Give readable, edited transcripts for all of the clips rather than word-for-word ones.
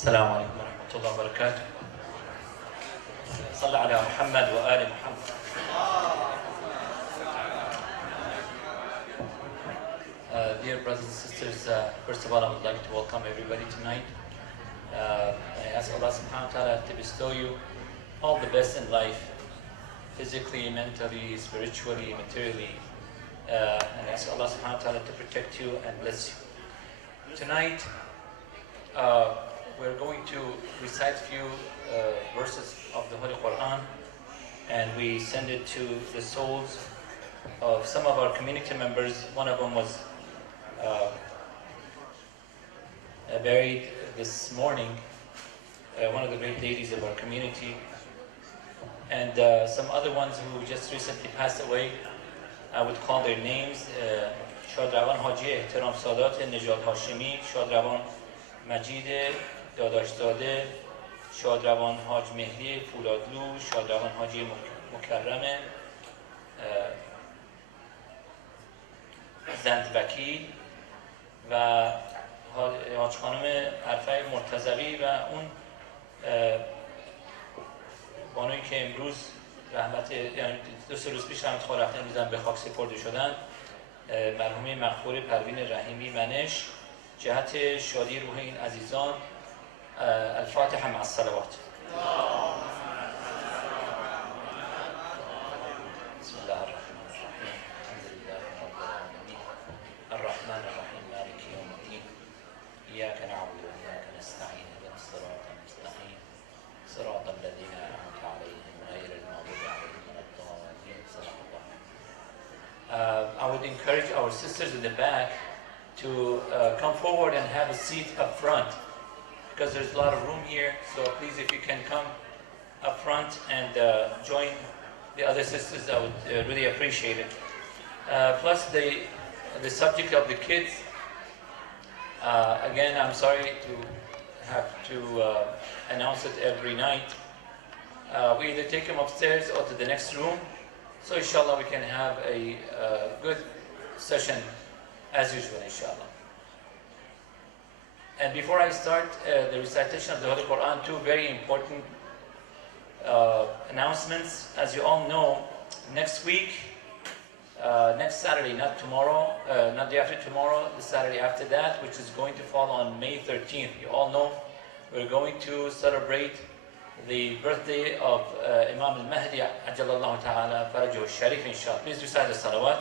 السلام عليكم ورحمة الله وبركاته. صلى على محمد وآل محمد. Dear brothers and sisters, first of all, I would like to welcome everybody tonight. I ask Allah subhanahu wa ta'ala to bestow you all the best in life, physically, mentally, spiritually, materially. And I ask Allah subhanahu wa ta'ala to protect you and bless you. Tonight, we're going to recite a few verses of the Holy Quran, and we send it to the souls of some of our community members. One of them was buried this morning, one of the great ladies of our community, and some other ones who just recently passed away. I would call their names: شادروان حاجی احترام سادات نژاد هاشمی، شادروان مجید داداشزاده، شادروان حاج مهدی فولادلو، شادروان حاجی مکرم زندوکی و حاج خانم عرفه مرتضوی و اون بانویی که امروز رحمت، یعنی 2 روز پیش رحمت خدا رفتن، امروز هم به خاک سپرده شدن، مرحومه مغفور پروین رحیمی منش. جهت شادی روح این عزیزان، الفاتحه مع الصلوات. بسم الله الرحمن الرحیم. الحمد لله رب العالمین الرحمن الرحیم مالک یوم الدین ایاک نعبد و ایاک نستعین اهدنا الصراط المستقیم صراط الذین انعمت علیهم غیر المغضوب علیهم ولا الضالین. صدق الله. I would encourage our sisters in the back to come forward and have a seat up front, because there's a lot of room here. So please, if you can come up front and join the other sisters, I would really appreciate it. Plus the subject of the kids, again, I'm sorry to have to announce it every night. We either take them upstairs or to the next room, so inshallah we can have a good session as usual, inshallah. And before I start the recitation of the Holy Quran, 2 very important announcements. As you all know, next week, next Saturday, not tomorrow, not the after tomorrow, the Saturday after that, which is going to fall on May 13th. You all know we're going to celebrate the birthday of Imam al-Mahdi, Ajalallahu ta'ala, Farajuhu al-Sharif, inshallah. Please recite the salawat.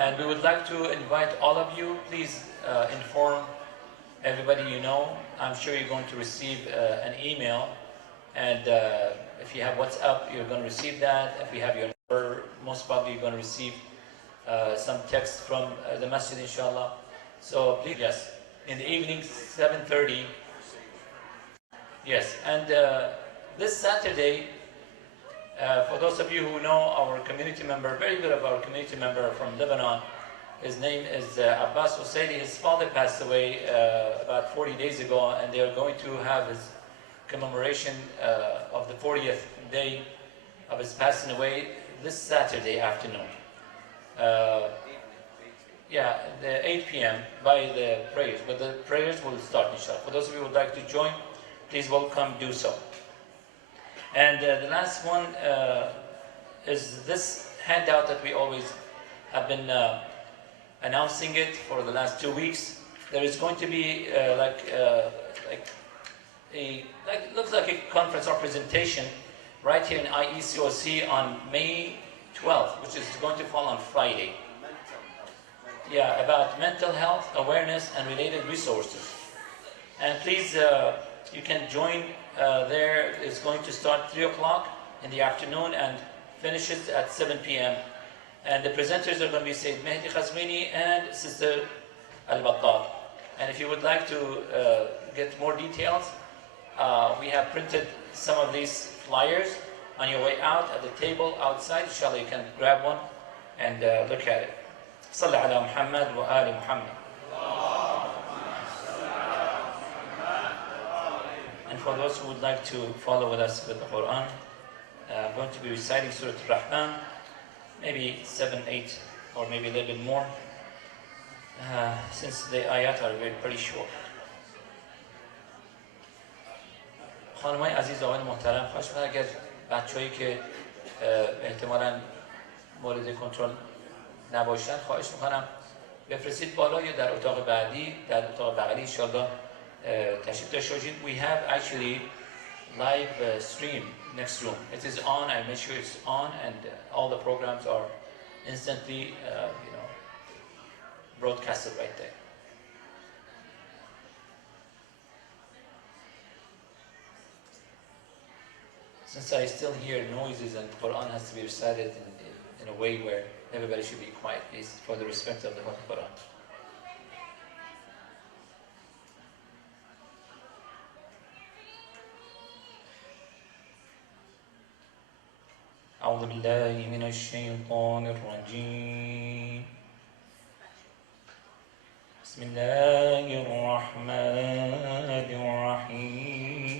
And we would like to invite all of you. Please inform everybody you know. I'm sure you're going to receive an email, and if you have WhatsApp, you're going to receive that. If you have your number, most probably you're going to receive some text from the masjid, inshallah. So please, yes, in the evening, 7:30. Yes, and this Saturday, for those of you who know our community member, very good of our community member from Lebanon, his name is Abbas Husseini. His father passed away about 40 days ago, and they are going to have his commemoration of the 40th day of his passing away this Saturday afternoon. Yeah, the 8 p.m. by the prayers, but the prayers will start, inshallah. For those of you who would like to join, please welcome, do so. And the last one is this handout that we always have been announcing it for the last 2 weeks. There is going to be looks like a conference or presentation right here in IECOC on May 12th, which is going to fall on Friday. Yeah, about mental health awareness and related resources. And please, you can join there. It's going to start 3 o'clock in the afternoon and finishes at 7 p.m. And the presenters are going to be Sayyid Mehdi Khazmini and Sister Al-Battal. And if you would like to get more details, we have printed some of these flyers on your way out at the table outside. Inshallah, you can grab one and look at it. Salli ala Muhammad wa ali Muhammad. And for those who would like to follow with us with the Quran, I'm going to be reciting Surah Al-Rahman, maybe 7, 8, or maybe a little bit more. since the ayat are pretty short. خانمای عزیز، آقایان محترم، خواهش می‌کنم اگر بچه‌هایی که احتمالاً مورد کنترل نباشن خواهش می‌کنم بفرستید بالا یا در اتاق بعدی، در اتاق بغلی ان شاء الله تشریف داشته باشید. We have actually live stream next room. It is on. I make sure it's on, and all the programs are instantly, broadcasted right there. Since I still hear noises and Quran has to be recited in a way where everybody should be quiet, please, for the respect of the Holy Quran. أعوذ بالله من الشيطان الرجيم. بسم الله الرحمن الرحيم.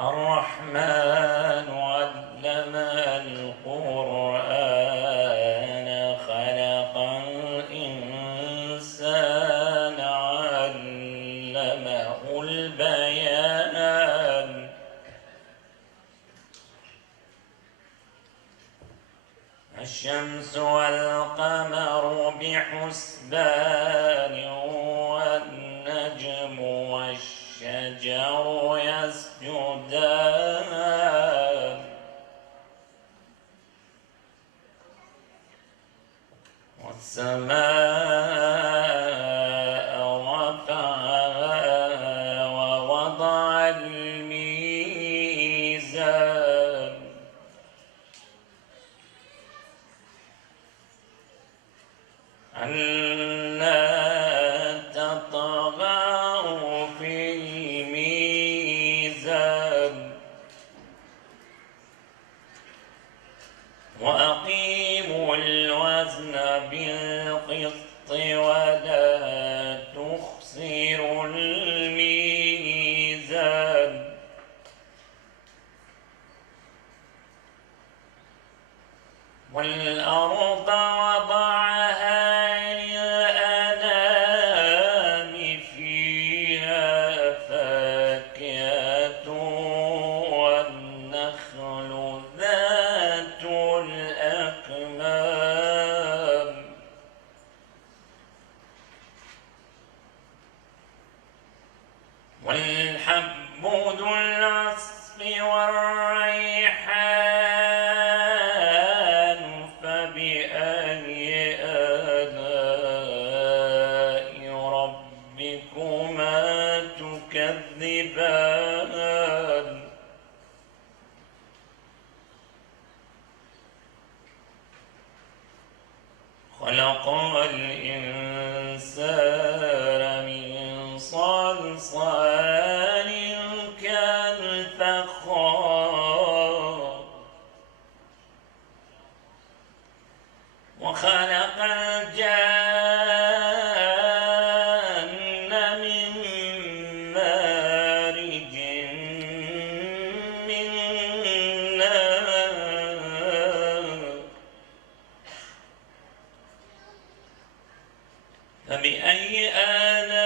الرحمن علم القرآن خلق الإنسان علمه البيان. الشمس والقمر بحسبان والنجم والشجر يسجدان والسماء رفعها ووضع الميزان ألا تطغوا في الميزان وأقيموا الوزن بالقسط ولا تخسروا الميزان والأرض وضعها للأنام فيها فاكهة والنخل ذات الأكمام والحب ذو العصف والريحان فبأي آلاء ربكما تكذبان خلق الإنسان من صلصال كالفخار وخلق الجان من مارج من نار فبأي آلاء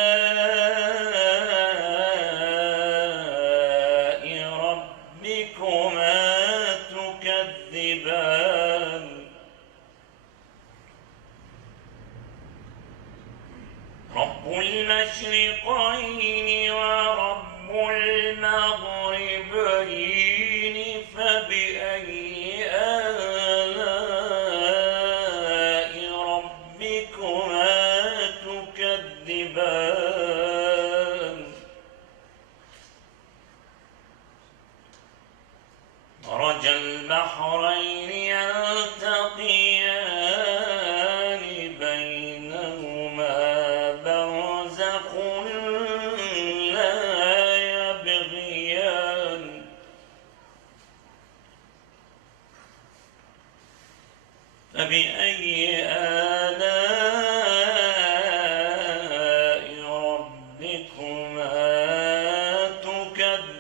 ربكما تكذبان رب المشرقين ورب المغربين فبأي آلاء ربكما تكذبان مرج البحرين يلتقيان بينهما برزخ لا يبغيان فبأي آلاء ربكما تكذبان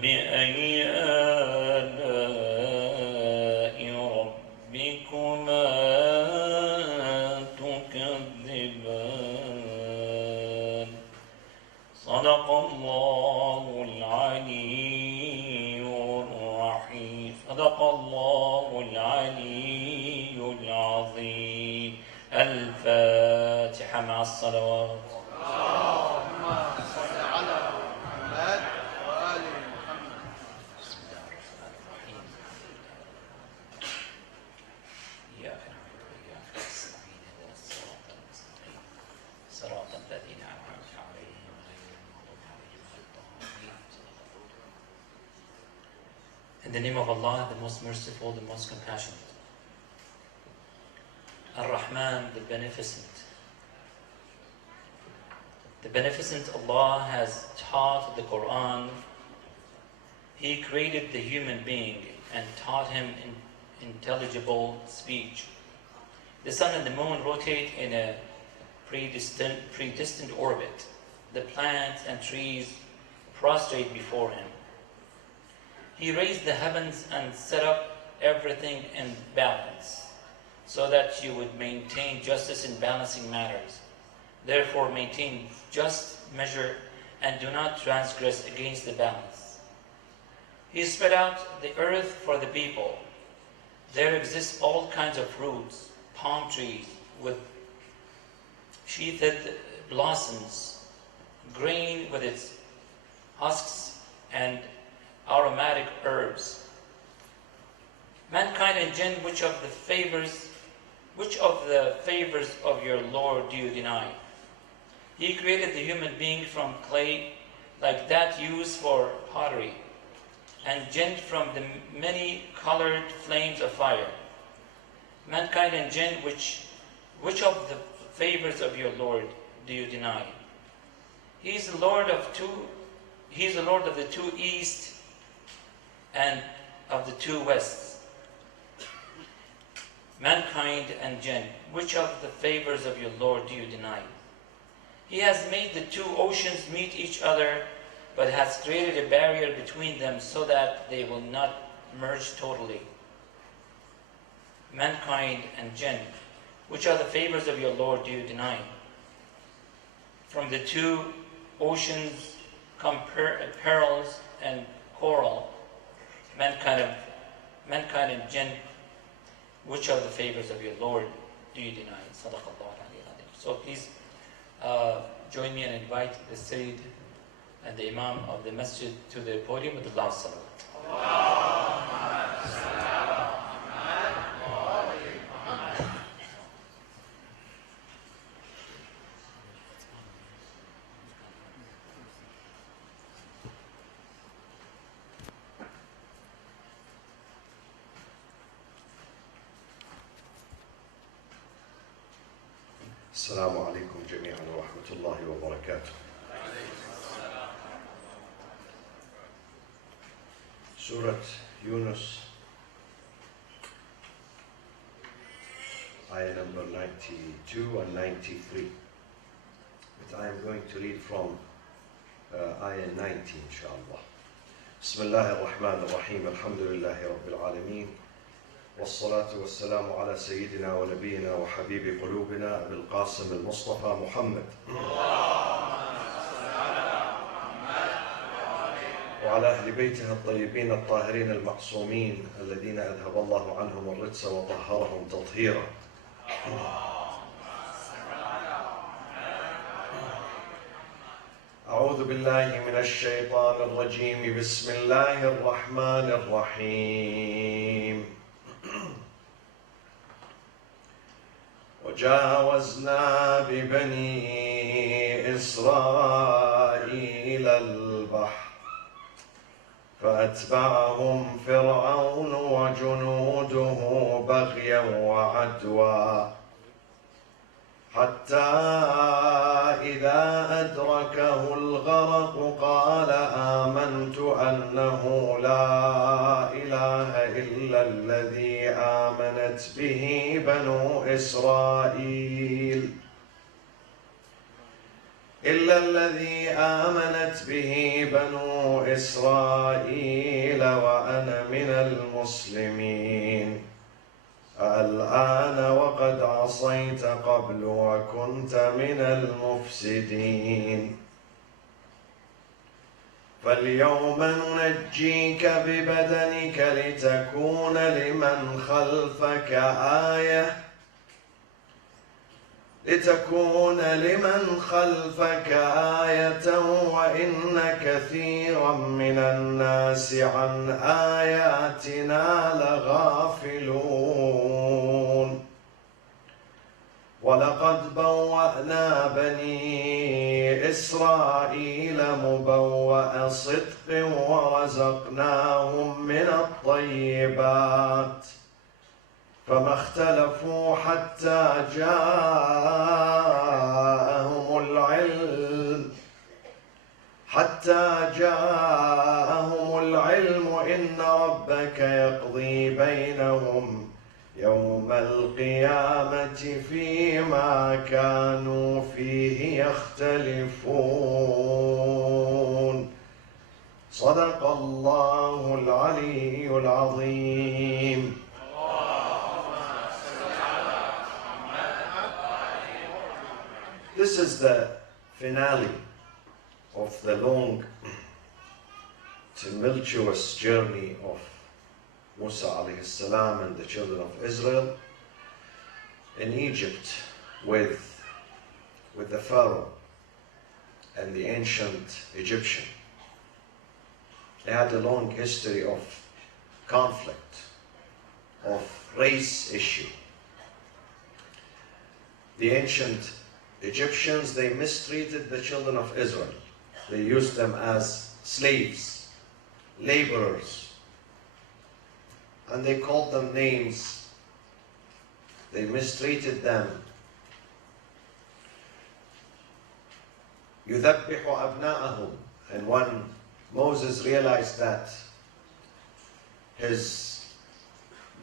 فبأي آلاء ربكما تكذبان صدق الله العلي الرحيم صدق الله العلي العظيم الفاتحة مع الصلوات اللهم صل على محمد وآل محمد. بسم الله الرحمن الرحيم إياك نعبد وإياك نستعين اهدنا الصراط المستقيم صراط الذين أنعمت عليهم غير المغضوب عليهم ولا الضالين. In the name of Allah, the most merciful, the most compassionate. Ar-Rahman, the Beneficent. The Beneficent Allah has taught the Quran. He created the human being and taught him intelligible speech. The sun and the moon rotate in a predestined orbit. The plants and trees prostrate before him. He raised the heavens and set up everything in balance, so that you would maintain justice in balancing matters. Therefore, maintain just measure and do not transgress against the balance. He spread out the earth for the people. There exist all kinds of fruits, palm trees with sheathed blossoms, grain with its husks, and aromatic herbs. Mankind and jinn, which of the favors of your Lord do you deny? He created the human being from clay, like that used for pottery, and jinn from the many colored flames of fire. Mankind and jinn, which of the favors of your Lord do you deny? He is the Lord of the two east and of the two wests. Mankind and jinn, which of the favors of your Lord do you deny? He has made the two oceans meet each other, but has created a barrier between them so that they will not merge totally. Mankind and jinn, which are the favors of your Lord do you deny? From the two oceans come pearls and coral. Mankind and jinn, which of the favors of your Lord do you deny? Sadaqallah al-Azim. So please join me and invite the Sayyid and the Imam of the Masjid to the podium with the last salawat. السلام عليكم جميعا ورحمة الله وبركاته. Surah Yunus, ayah number 92 and 93. But I am going to read from ayah 90 inshallah. بسم الله الرحمن الرحيم الحمد لله رب العالمين والصلاة والسلام على سيدنا ونبينا وحبيب قلوبنا أبي القاسم المصطفى محمد وعلى أهل بيته الطيبين الطاهرين المعصومين الذين أذهب الله عنهم الرجس وطهرهم تطهيرا. أعوذ بالله من الشيطان الرجيم بسم الله الرحمن الرحيم. وجاوزنا ببني إسرائيل البحر فأتبعهم فرعون وجنوده بغيا وعدوا حتى إذا أدركه الغرق قال آمنت أنه لا إله إلا الذي آمنت به بنو إسرائيل إلا الذي آمنت به بنو إسرائيل وأنا من المسلمين الآن وقد عصيت قبل وكنت من المفسدين فاليوم ننجيك ببدنك لتكون لمن خلفك آية وإن كثيرا من الناس عن آياتنا لغافلون ولقد بوأنا بني إسرائيل مبوأ صدق ورزقناهم من الطيبات فما اختلفوا حتى جاءهم العلم إن ربك يقضي بينهم يوم القيامة فيما كانوا فيه يختلفون صدق الله العلي العظيم. This is the finale of the long, tumultuous journey of Musa alayhi salam and the children of Israel in Egypt with the Pharaoh and the ancient Egyptian. They had a long history of conflict, of race issue. The ancient Egyptians, they mistreated the children of Israel. They used them as slaves, laborers, and they called them names. They mistreated them. يُذَبِّحُ أَبْنَاءَهُم. And when Moses realized that his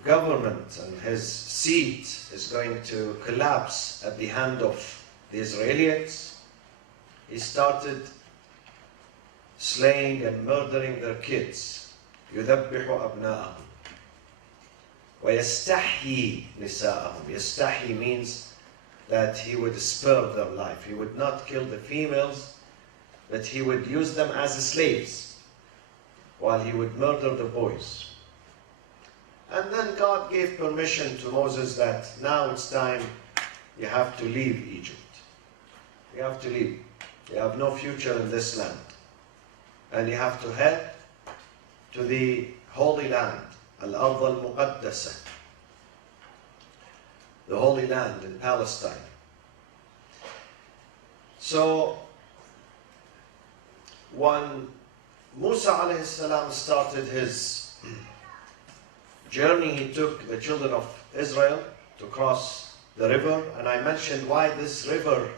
government and his seat is going to collapse at the hand of the Israelites, he started slaying and murdering their kids. يُذَبِّحُ أَبْنَاءَهُم وَيَسْتَحْيِي نِسَاءَهُم. يَسْتَحْيِي means that he would spare their life. He would not kill the females, but he would use them as slaves while he would murder the boys. And then God gave permission to Moses that now it's time, you have to leave Egypt. You have to leave. You have no future in this land. And you have to head to the Holy Land, Al-Ard al-Muqaddasa, the Holy Land in Palestine. So, when Musa alayhi salam started his journey, he took the children of Israel to cross the river, and I mentioned why this river,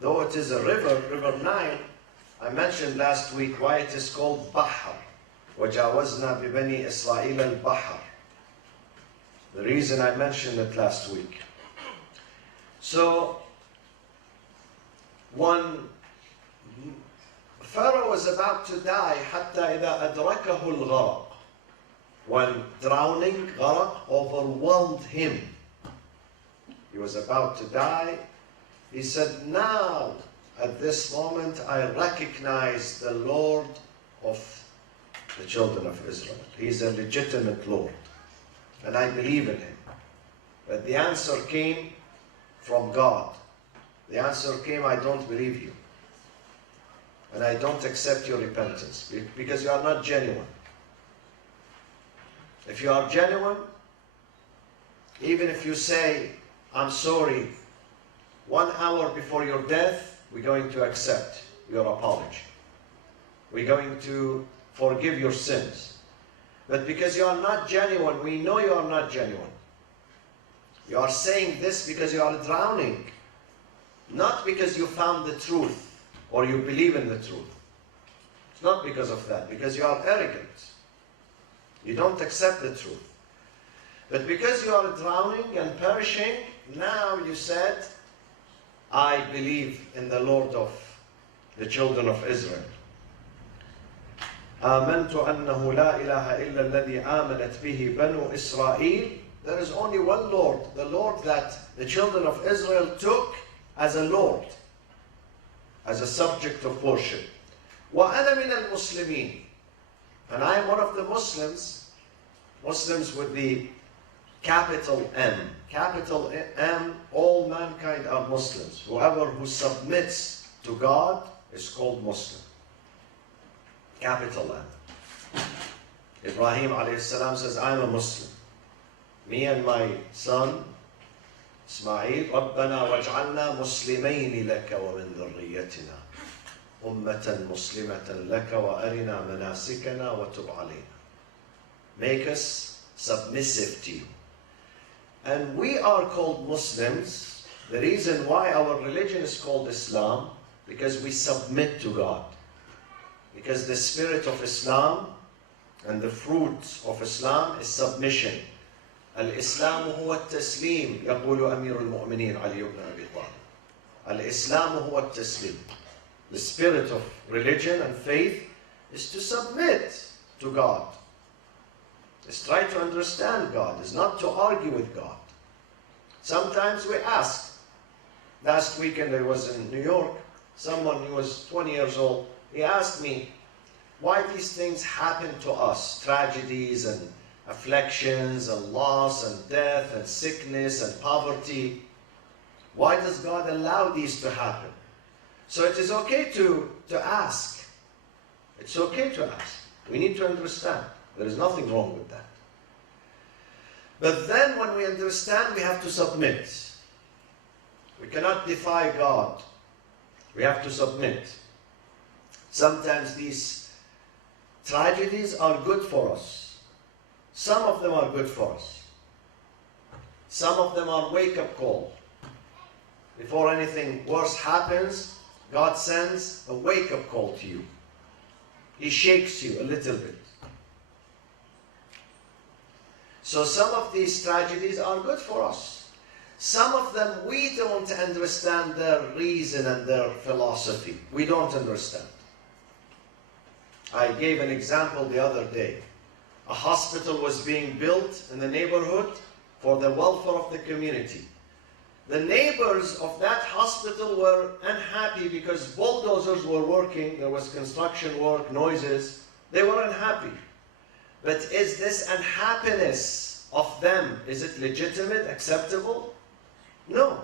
though it is a river, River Nile, I mentioned last week why it is called Bahar. وَجَاوَزْنَا بِبَنِي إِسْرَائِيلَ الْبَحَرِ. The reason I mentioned it last week. So, when Pharaoh was about to die, حَتَّى إِذَا أَدْرَكَهُ الْغَرَقِ, when drowning, gharaq, overwhelmed him, he was about to die, he said, now, at this moment, I recognize the Lord of the children of Israel. He is a legitimate Lord, and I believe in him. But the answer came from God. The answer came, I don't believe you. And I don't accept your repentance, because you are not genuine. If you are genuine, even if you say, I'm sorry, 1 hour before your death, we're going to accept your apology. We're going to forgive your sins. But because you are not genuine, we know you are not genuine. You are saying this because you are drowning, not because you found the truth or you believe in the truth. It's not because of that, because you are arrogant. You don't accept the truth. But because you are drowning and perishing, now you said, I believe in the Lord of the children of Israel. آمنت أنه لا إله إلا الذي آمنت به بنو إسرائيل. There is only one Lord, the Lord that the children of Israel took as a Lord, as a subject of worship. وأنا من المسلمين. And I am one of the Muslims with the capital M. Capital M, all mankind are Muslims. Whoever who submits to God is called Muslim. Capital M. Ibrahim alayhi salam says, I'm a Muslim. Me and my son, Ismail, ربنا واجعلنا مسلمين لك ومن ذريتنا أمة مسلمة لك وأرنا مناسكنا وتب علينا. Make us submissive to you. And we are called Muslims. The reason why our religion is called Islam, because we submit to God. Because the spirit of Islam and the fruit of Islam is submission. الإسلام هو التسليم يقول أمير المؤمنين علي بن أبي طالب. الإسلام هو التسليم. The spirit of religion and faith is to submit to God. Is try to understand God, is not to argue with God. Sometimes we ask. Last weekend I was in New York. Someone who was 20 years old, he asked me why these things happen to us, tragedies and afflictions and loss and death and sickness and poverty. Why does God allow these to happen? So it is okay to ask. It's okay to ask. We need to understand. There is nothing wrong with that. But then when we understand, we have to submit. We cannot defy God. We have to submit. Sometimes these tragedies are good for us. Some of them are good for us. Some of them are wake-up call. Before anything worse happens, God sends a wake-up call to you. He shakes you a little bit. So some of these tragedies are good for us. Some of them we don't understand their reason and their philosophy. We don't understand. I gave an example the other day. A hospital was being built in the neighborhood for the welfare of the community. The neighbors of that hospital were unhappy because bulldozers were working, there was construction work, noises. They were unhappy. But is this unhappiness of them, is it legitimate, acceptable? No.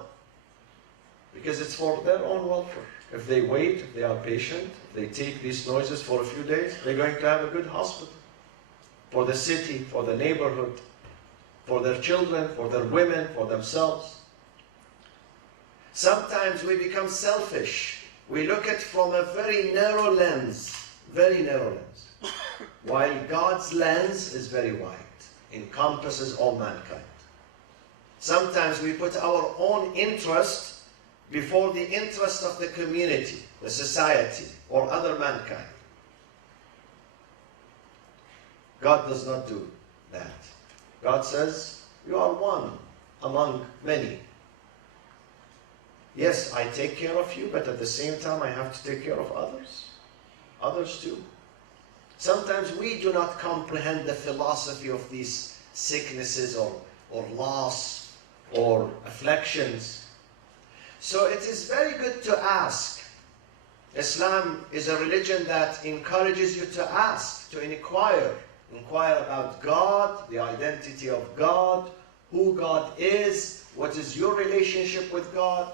Because it's for their own welfare. If they wait, if they are patient, if they take these noises for a few days, they're going to have a good hospital. For the city, for the neighborhood, for their children, for their women, for themselves. Sometimes we become selfish. We look at it from a very narrow lens. Very narrow lens. While God's lens is very wide. Encompasses all mankind. Sometimes we put our own interest before the interest of the community, the society, or other mankind. God does not do that. God says, you are one among many. Yes, I take care of you, but at the same time I have to take care of others. Others too. Sometimes we do not comprehend the philosophy of these sicknesses or loss or afflictions. So it is very good to ask. Islam is a religion that encourages you to ask, to inquire. Inquire about God, the identity of God, who God is, what is your relationship with God,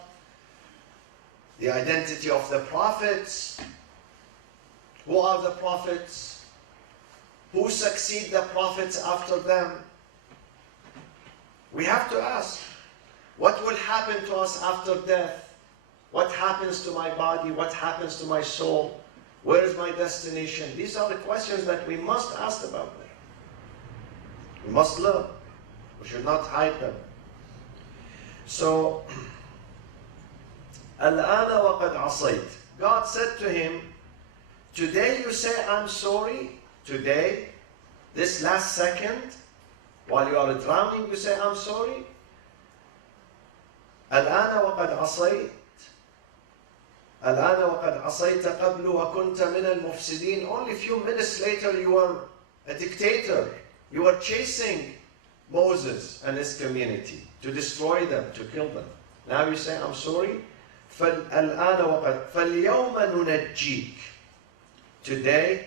the identity of the prophets, who are the prophets, who succeed the prophets after them. We have to ask, what will happen to us after death? What happens to my body? What happens to my soul? Where is my destination? These are the questions that we must ask about them. We must learn. We should not hide them. So, الآن وقد عصيت. God said to him, today you say I'm sorry. Today, this last second, while you are drowning, you say I'm sorry. الآن وقد عصيت. الآن وقد عصيت قبل وكنت من المفسدين. Only a few minutes later you were a dictator. You were chasing Moses and his community to destroy them, to kill them. Now you say, I'm sorry. فالآن وقد فاليوم ننجيك. Today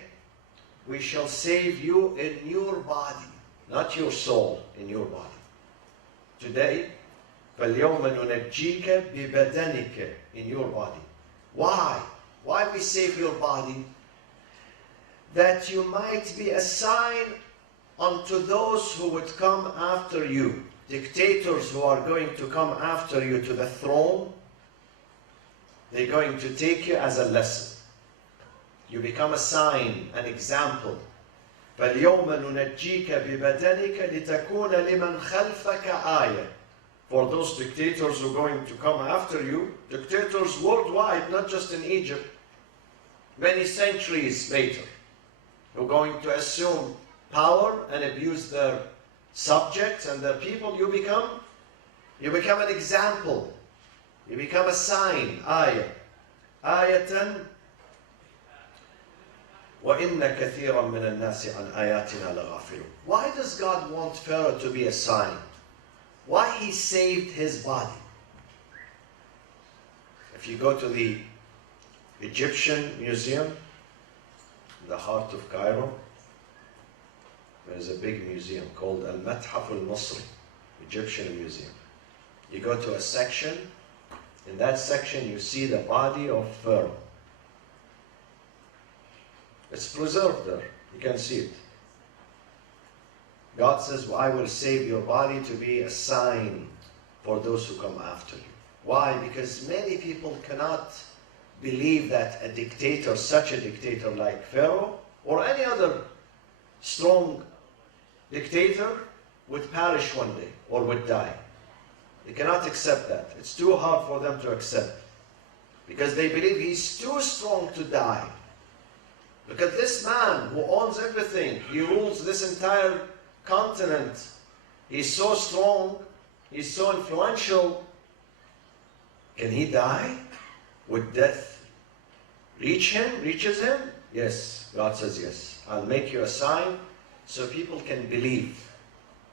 we shall save you in your body, not your soul, in your body. Today, فاليوم ننجيك ببدنك, in your body. Why? Why we save your body? That you might be a sign unto those who would come after you, dictators who are going to come after you to the throne. They're going to take you as a lesson. You become a sign, an example. فَالْيَوْمَ نُنَجِّيكَ بِبَدَنِكَ لِتَكُونَ لِمَنْ خَلْفَكَ آيَةً. For those dictators who are going to come after you, dictators worldwide, not just in Egypt, many centuries later, who are going to assume power and abuse their subjects and their people. You become an example. You become a sign. آية. آية. وَإِنَّ كَثِيرًا مِنَ النَّاسِ عَنْ آيَاتِنَا لَغَافِلُونَ. Why does God want Pharaoh to be a sign? Why he saved his body? If you go to the Egyptian museum, in the heart of Cairo, there is a big museum called Al-Mathaf al-Masri, Egyptian museum. You go to a section, in that section you see the body of Pharaoh. It's preserved there, you can see it. God says, well, I will save your body to be a sign for those who come after you. Why? Because many people cannot believe that a dictator, such a dictator like Pharaoh, or any other strong dictator, would perish one day, or would die. They cannot accept that. It's too hard for them to accept. Because they believe he's too strong to die. Look at this man who owns everything. He rules this entire continent. He's so strong. He's so influential. Can he die? Would death reaches him? Yes. God says yes. I'll make you a sign so people can believe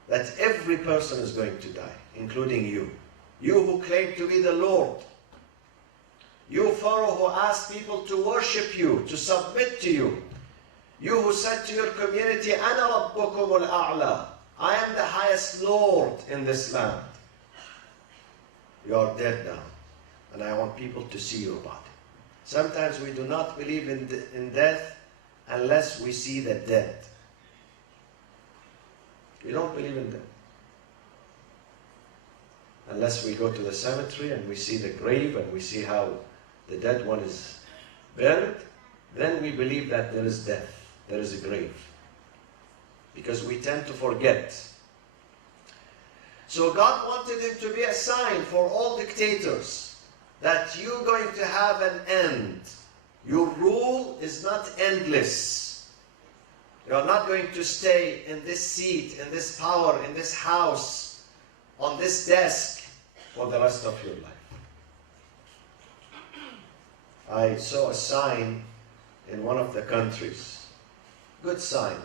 that every person is going to die, including you. You who claim to be the Lord. You, Pharaoh, who asked people to worship you, to submit to you. You who said to your community, أَنَا رَبُّكُمُ الْأَعْلَى. I am the highest Lord in this land. You are dead now, and I want people to see your body. Sometimes we do not believe in death unless we see the dead. We don't believe in death unless we go to the cemetery and we see the grave and we see how the dead one is buried. Then we believe that there is death, there is a grave, because we tend to forget. So God wanted him to be a sign for all dictators that you're going to have an end. Your rule is not endless. You are not going to stay in this seat, in this power, in this house, on this desk for the rest of your life. I saw a sign in one of the countries, good sign,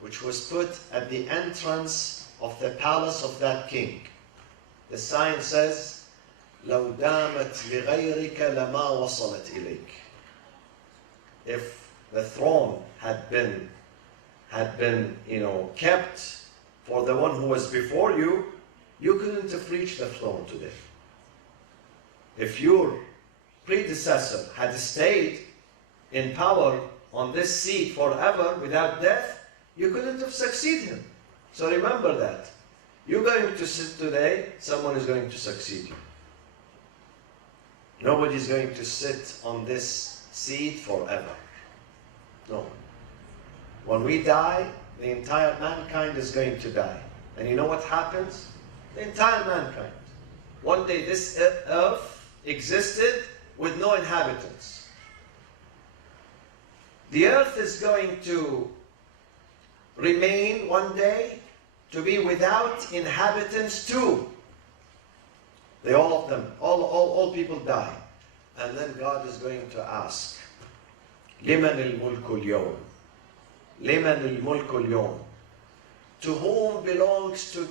which was put at the entrance of the palace of that king. The sign says, لو دامت لغيرك لما وصلت إليك. If the throne had been kept for the one who was before you, you couldn't have reached the throne today. If your predecessor had stayed in power on this seat forever without death, you couldn't have succeeded him. So remember that. You're going to sit today, someone is going to succeed you. Nobody's going to sit on this seat forever. No. When we die, the entire mankind is going to die. And you know what happens? The entire mankind. One day this earth existed with no inhabitants. The earth is going to remain one day to be without inhabitants too. All of them, all people die. and then God is going to ask, لمن الملك اليوم? لمن الملك اليوم? To whom belongs to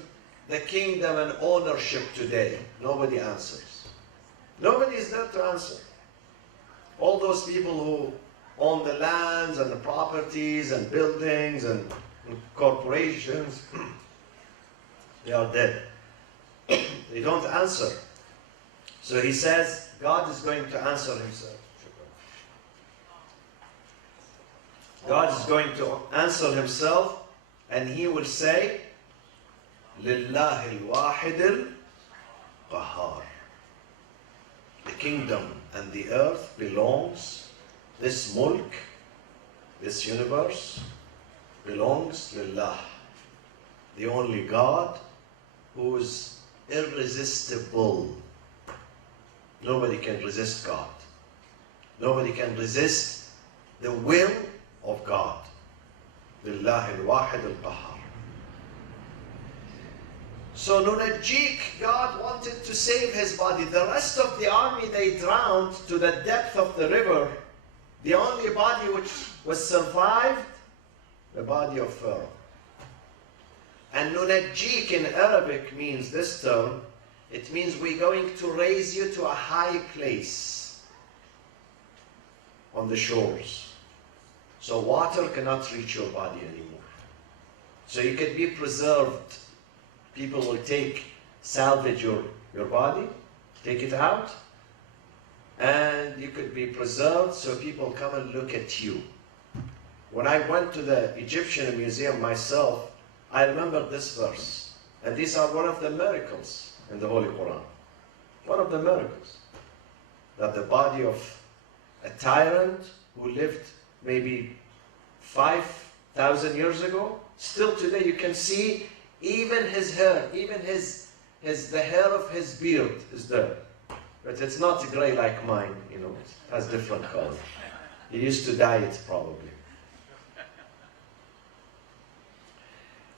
the kingdom and ownership today? Nobody answers. Nobody is there to answer. All those people who own the lands and the properties and buildings and corporations, they are dead. They don't answer. So he says, God is going to answer himself. God is going to answer himself, and he will say, لله الواحد القهار. The kingdom and the earth belongs, this mulk, this universe, belongs lillah, the only God who is irresistible. Nobody can resist God. Nobody can resist the will of God. لله الواحد القهار. So Nunajik, God wanted to save his body. The rest of the army, they drowned to the depth of the river. The only body which was survived, the body of Pharaoh. And Nunajik in Arabic means this term, it means we're going to raise you to a high place on the shores. So water cannot reach your body anymore. So you can be preserved. People will salvage your body, take it out, and you could be preserved so people come and look at you. When I went to the Egyptian museum myself, I remember this verse. And these are one of the miracles in the Holy Quran. One of the miracles. That the body of a tyrant who lived maybe 5,000 years ago, still today you can see even his hair, even the hair of his beard is there. But it's not gray like mine, it has different color. He used to dye it probably.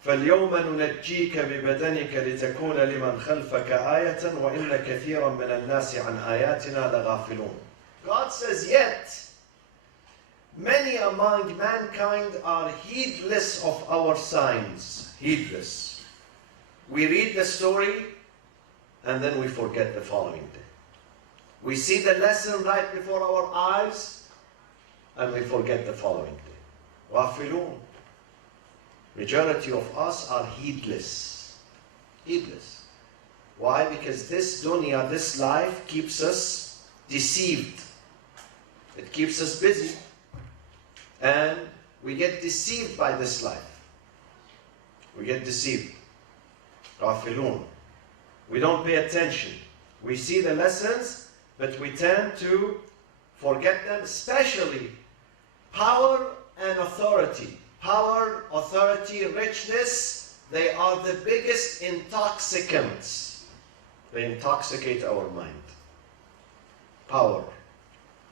فاليوم ننجيك ببدنك لتكون لمن خلفك آية وإن كثيرا من الناس عن آياتنا لغافلون. God says, yet many among mankind are heedless of our signs. Heedless. We read the story and then we forget the following day. We see the lesson right before our eyes and we forget the following day. غافلون. Majority of us are heedless. Heedless. Why? Because this dunya, this life keeps us deceived. It keeps us busy. And we get deceived by this life. We get deceived. غافلون. We don't pay attention. We see the lessons, but we tend to forget them, especially power and authority. Power, authority, richness, they are the biggest intoxicants. They intoxicate our mind. Power.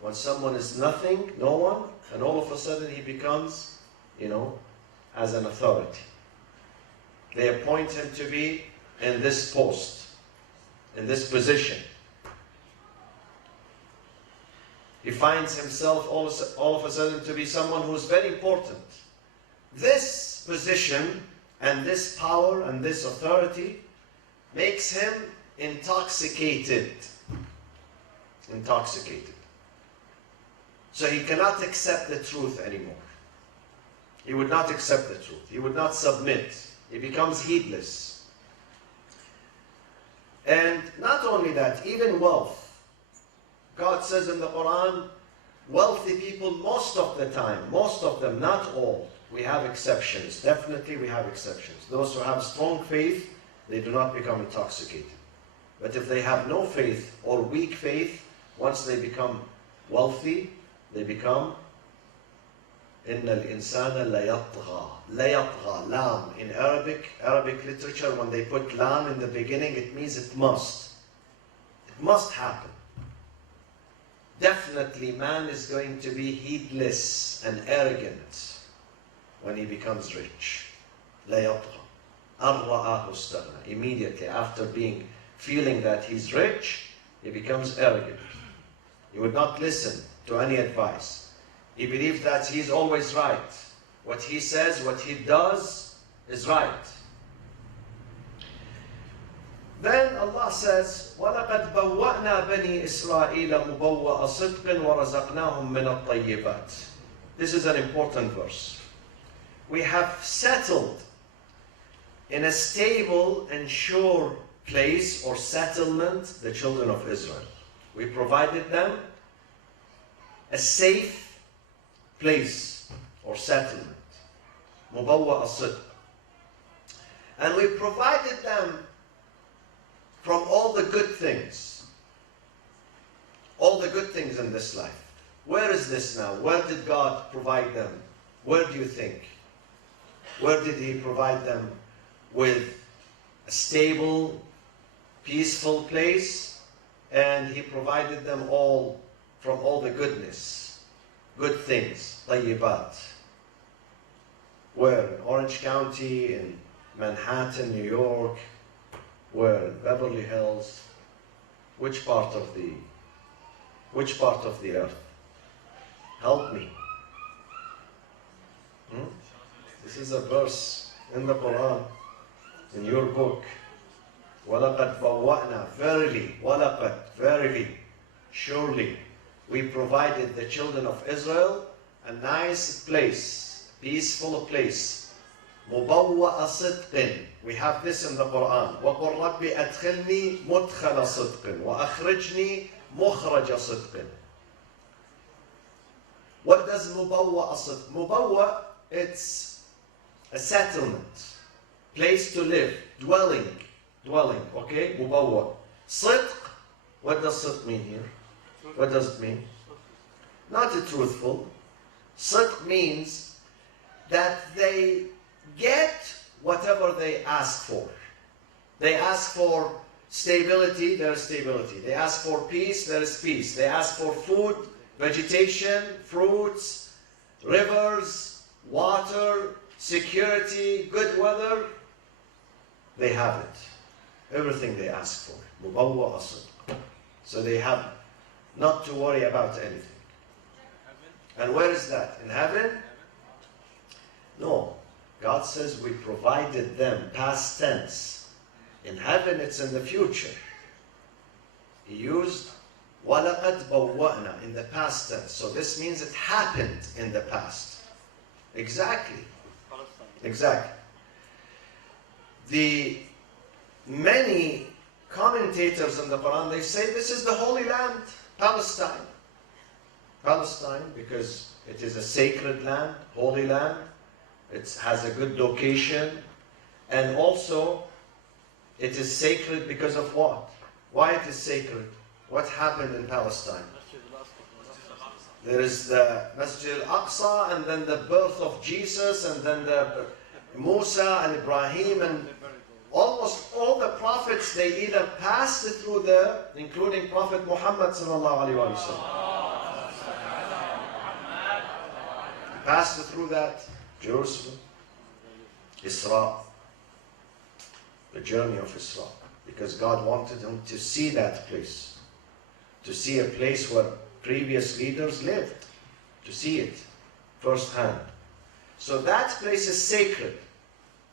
When someone is nothing, no one, and all of a sudden he becomes, as an authority. They appoint him to be in this post, in this position. He finds himself all of a sudden to be someone who is very important. This position and this power and this authority makes him intoxicated. Intoxicated. So he cannot accept the truth anymore. He would not accept the truth. He would not submit. He becomes heedless. And not only that, even wealth. God says in the Quran, wealthy people most of the time, most of them, not all. We have exceptions. Definitely we have exceptions. Those who have strong faith, they do not become intoxicated. But if they have no faith or weak faith, once they become wealthy, they become إِنَّ الْإِنسَانَ لَيَطْغَى. لَيَطْغَى, lam. In Arabic literature, when they put lam in the beginning, it means it must. It must happen. Definitely man is going to be heedless and arrogant when he becomes rich. لا يطغى. أَنْ رَآهُ اسْتَغْنَى. Immediately after feeling that he's rich, he becomes arrogant. He would not listen to any advice. He believed that he's always right. What he says, what he does is right. Then Allah says, وَلَقَدْ بَوَّأْنَا بَنِي إِسْرَائِيلَ مُبَوَّأَ صِدْقٍ وَرَزَقْنَاهُمْ مِنَ الطَّيِّبَاتِ. This is an important verse. We have settled in a stable and sure place or settlement the children of Israel. We provided them a safe place or settlement. مُبَوَّأَ صِدْقٍ. And we provided them from all the good things. All the good things in this life. Where is this now? Where did God provide them? Where do you think? Where did He provide them? With a stable, peaceful place, and He provided them all from all the goodness, good things, طيبات. Where? In Orange County, in Manhattan, New York, where? In Beverly Hills. Which part of the earth? Help me. This is a verse in the Quran, in your book. وَلَقَدْ بَوَّأْنَا. Verily, وَلَقَدْ, verily, surely, we provided the children of Israel a nice place, peaceful place. مُبَوَّأَ صِدْقٍ. We have this in the Quran. وَقُلْ رَبِّ أَدْخِلْنِي مُدْخَلَ صِدْقٍ وَأَخْرِجْنِي مُخْرَجَ صِدْقٍ. What does مُبَوَّأَ صِدْقٍ? مُبَوَّأ, it's a settlement, place to live, dwelling, okay? مُبَوَّأ. صِدْق, what does صِدْق mean here? What does it mean? Not a truthful. صِدْق means that they get whatever they ask for. They ask for stability, there is stability. They ask for peace, there is peace. They ask for food, vegetation, fruits, rivers, water, security, good weather. They have it. Everything they ask for. مُبَوَّأَ صِدْقٍ. So they have not to worry about anything. And where is that? In heaven? No. God says we provided them, past tense. In heaven, it's in the future. He used وَلَقَدْ بَوَّأْنَا in the past tense. So this means it happened in the past. Exactly. Exactly. The many commentators in the Quran, they say this is the Holy Land, Palestine. Palestine, because it is a sacred land, holy land. It has a good location. And also, it is sacred because of what? Why it is sacred? What happened in Palestine? There is the Masjid al-Aqsa, and then the birth of Jesus, and then the Musa and Ibrahim, and almost all the prophets, they either passed through there, including Prophet Muhammad sallallahu alaihi wasallam. Passed through that, Jerusalem, Isra, the journey of Isra, because God wanted him to see that place, to see a place where previous leaders lived, to see it firsthand. So that place is sacred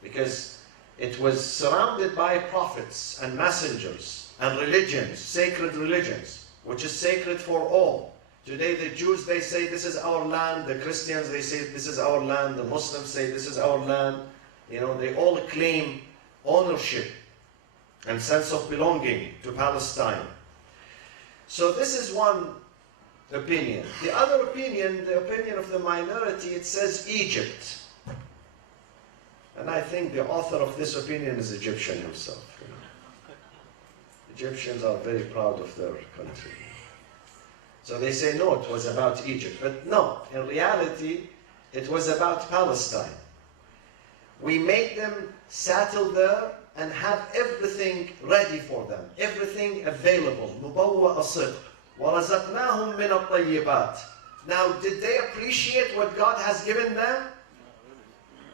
because it was surrounded by prophets and messengers and religions, sacred religions, which is sacred for all. Today the Jews, they say this is our land, the Christians, they say this is our land, the Muslims say this is our land. You know, they all claim ownership and sense of belonging to Palestine. So this is one opinion. The other opinion, the opinion of the minority, it says Egypt. And I think the author of this opinion is Egyptian himself. You know. Egyptians are very proud of their country. So they say, no, it was about Egypt. But no, in reality, it was about Palestine. We made them settle there and have everything ready for them, everything available. مُبَوَّأَ صِدْقٍ وَرَزَقْنَاهُمْ مِنَ الطَّيِّبَاتِ. Now, did they appreciate what God has given them?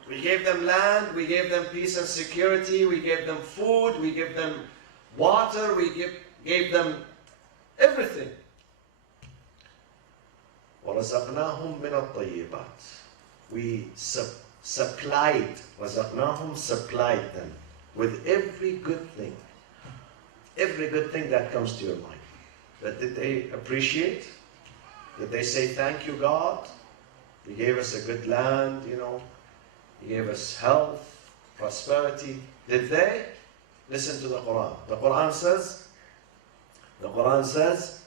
We gave them land, we gave them peace and security, we gave them food, we gave them water, we gave them everything. وَرَزَقْنَاهُمْ مِنَ الطَّيِّبَاتِ. We supplied, رَزَقْنَاهُمْ, supplied them with every good thing. Every good thing that comes to your mind. But did they appreciate? Did they say, thank you, God? You gave us a good land, you know. You gave us health, prosperity. Did they? Listen to the Quran. The Quran says,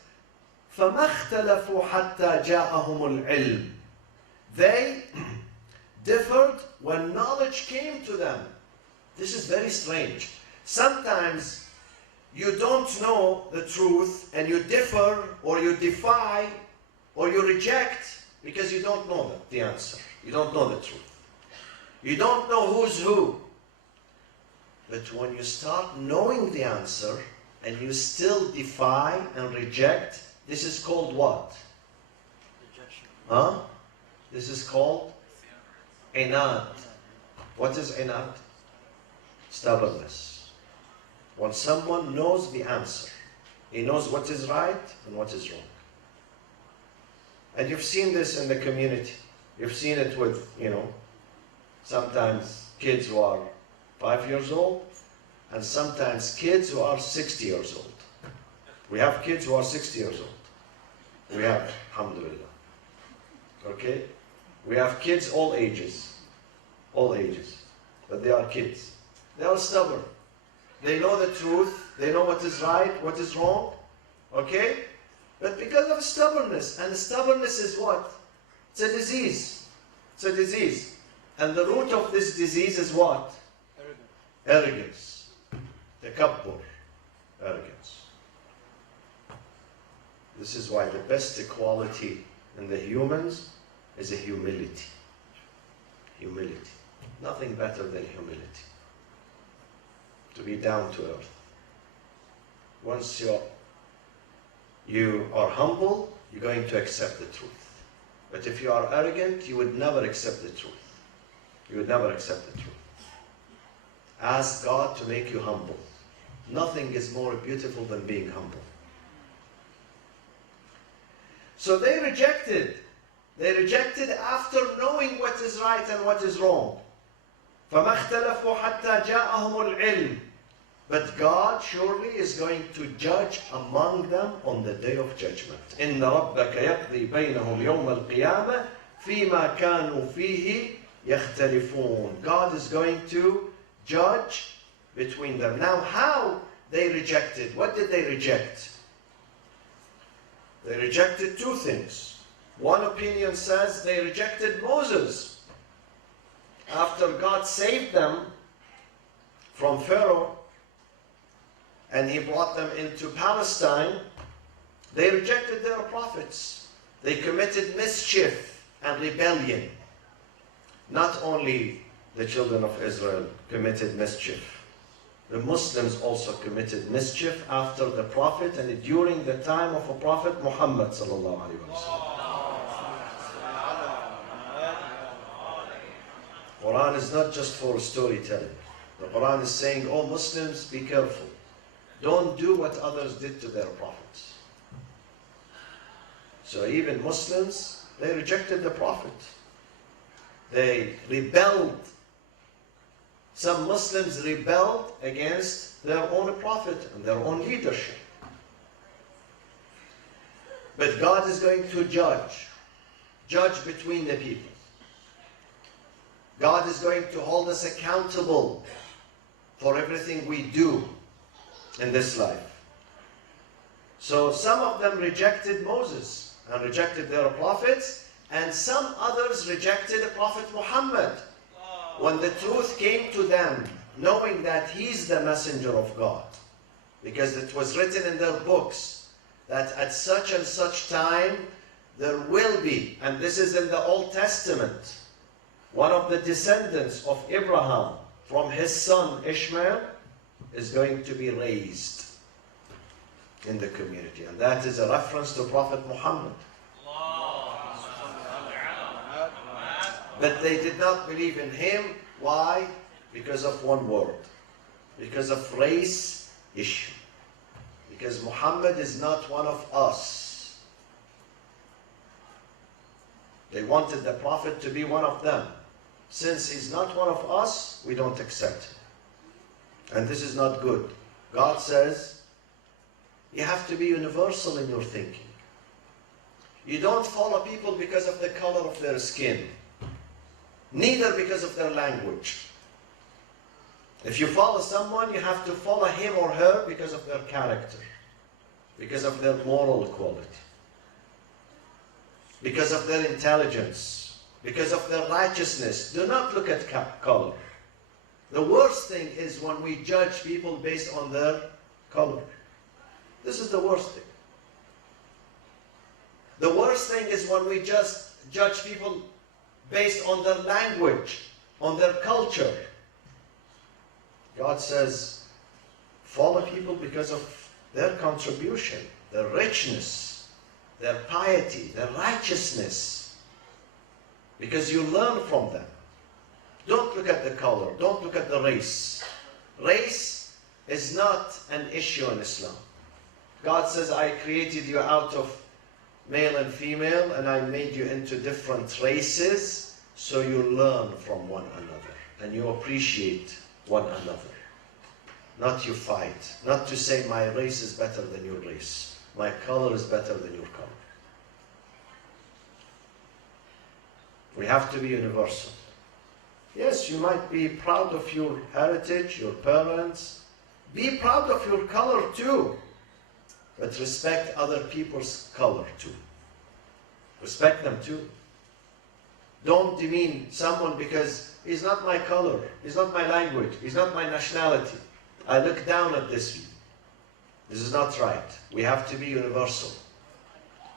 فَمَا اخْتَلَفُوا حَتَّى جَاءَهُمُ الْعِلْمِ. They differed when knowledge came to them. This is very strange. Sometimes you don't know the truth and you differ or you defy or you reject because you don't know the answer. You don't know the truth. You don't know who's who. But when you start knowing the answer and you still defy and reject, this is called what? Rejection. Huh? This is called inad. What is inad? Stubbornness. When someone knows the answer, he knows what is right and what is wrong. And you've seen this in the community. You've seen it with, sometimes kids who are 5 years old and sometimes kids who are 60 years old. We have kids who are 60 years old. We have, alhamdulillah. Okay? We have kids all ages. All ages. But they are kids. They are stubborn. They know the truth. They know what is right, what is wrong. Okay? But because of stubbornness, and stubbornness is what? It's a disease. It's a disease. And the root of this disease is what? Arrogance. Takabbur. Arrogance. This is why the best quality in the humans is a humility. Humility. Nothing better than humility. To be down to earth. Once you are humble, you're going to accept the truth. But if you are arrogant, you would never accept the truth. You would never accept the truth. Ask God to make you humble. Nothing is more beautiful than being humble. So they rejected. They rejected after knowing what is right and what is wrong. فَمَا اخْتَلَفُوا حَتَّى جَاءَهُمُ الْعِلْمِ. But God surely is going to judge among them on the day of judgment. إِنَّ رَبَّكَ يَقْضِي بَيْنَهُمْ يَوْمَ الْقِيَامَةِ فِيمَا كَانُوا فِيهِ يَخْتَلِفُونَ. God is going to judge between them. Now, how they rejected? What did they reject? They rejected two things. One opinion says they rejected Moses. After God saved them from Pharaoh and he brought them into Palestine, they rejected their prophets. They committed mischief and rebellion. Not only the children of Israel committed mischief, the Muslims also committed mischief after the Prophet and during the time of a Prophet Muhammad sallallahu alaihi wasallam. Quran is not just for storytelling. The Quran is saying, oh Muslims, be careful. Don't do what others did to their prophets. So even Muslims, they rejected the Prophet. They rebelled. Some Muslims rebelled against their own prophet and their own leadership. But God is going to judge between the people. God is going to hold us accountable for everything we do in this life. So some of them rejected Moses and rejected their prophets, and some others rejected the Prophet Muhammad. When the truth came to them, knowing that he's the messenger of God, because it was written in their books that at such and such time there will be, and this is in the Old Testament, one of the descendants of Abraham from his son Ishmael is going to be raised in the community, and that is a reference to Prophet Muhammad. But they did not believe in him. Why? Because of one word. Because of race issue. Because Muhammad is not one of us. They wanted the Prophet to be one of them. Since he's not one of us, we don't accept him. And this is not good. God says, you have to be universal in your thinking. You don't follow people because of the color of their skin, neither because of their language. If you follow someone, you have to follow him or her because of their character, because of their moral quality, because of their intelligence, because of their righteousness. Do not look at color. The worst thing is when we judge people based on their color. This is the worst thing. The worst thing is when we just judge people based on their language, on their culture. God says, follow people because of their contribution, their richness, their piety, their righteousness. Because you learn from them. Don't look at the color. Don't look at the race. Race is not an issue in Islam. God says, I created you out of male and female, and I made you into different races, so you learn from one another, and you appreciate one another. Not you fight. Not to say my race is better than your race. My color is better than your color. We have to be universal. Yes, you might be proud of your heritage, your parents. Be proud of your color too. But respect other people's color too. Respect them too. Don't demean someone because he's not my color, he's not my language, he's not my nationality. I look down at this view. This is not right. We have to be universal.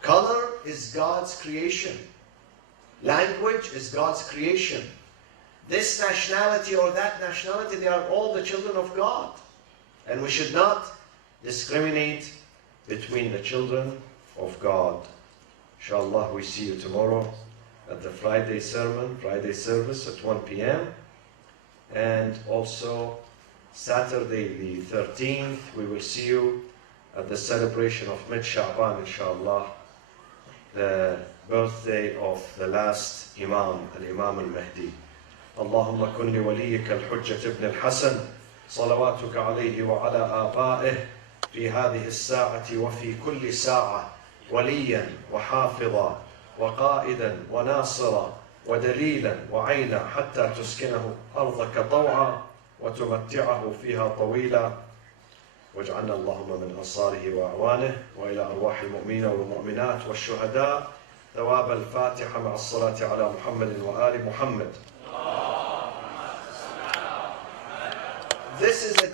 Color is God's creation. Language is God's creation. This nationality or that nationality, they are all the children of God. And we should not discriminate between the children of God. Inshallah, we see you tomorrow at the Friday sermon, Friday service at 1 p.m. And also Saturday the 13th, we will see you at the celebration of Mid-Sha'ban, inshallah, the birthday of the last Imam, Al-Imam Al-Mahdi. اللهم كن لوليك الحجة ابن الحسن صلواتك عليه وعلى آبائه في هذه الساعة وفي كل ساعة وليا وحافظا وقائدا وناصرا ودليلا وعينا حتى تسكنه أرضك طوعا وتمتعه فيها طويلا واجعلنا اللهم من أنصاره وأعوانه وإلى أرواح المؤمنين والمؤمنات والشهداء ثواب الفاتحة مع الصلاة على محمد وآل محمد. This is a